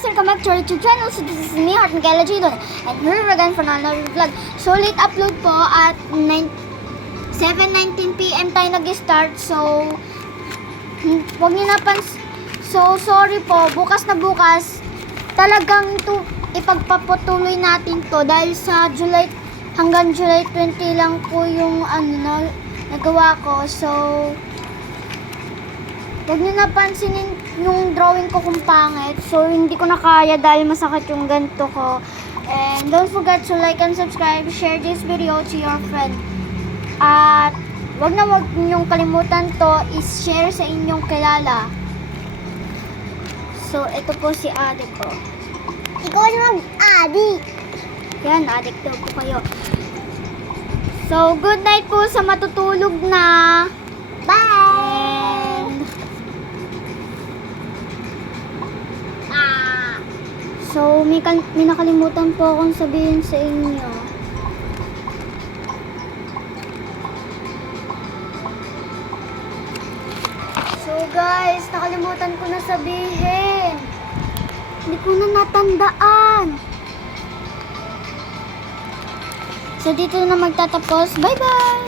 guys, welcome back to our YouTube channel. So this is me, Heart Miguel Gidon, and here we're again for another vlog. So late upload po at 7:19 PM tayo nag-start. So wag niyo So sorry po, bukas na bukas talagang ipagpapatuloy natin to dahil sa hanggang July 20 lang po yung nagawa ko. So huwag niyo napansinin yung drawing ko kung pangit. So, hindi ko na kaya dahil masakit yung ganito ko. And don't forget to like and subscribe. Share this video to your friend. At wag niyong kalimutan to is-share sa inyong kilala. So, ito po si adik ko. Ikaw naman, adik. Yan, adik daw po kayo. So, good night po sa matutulog na. Bye! So, may nakalimutan po akong sabihin sa inyo. So, guys, nakalimutan ko na sabihin. Hindi ko na natandaan. So, dito na magtatapos. Bye-bye!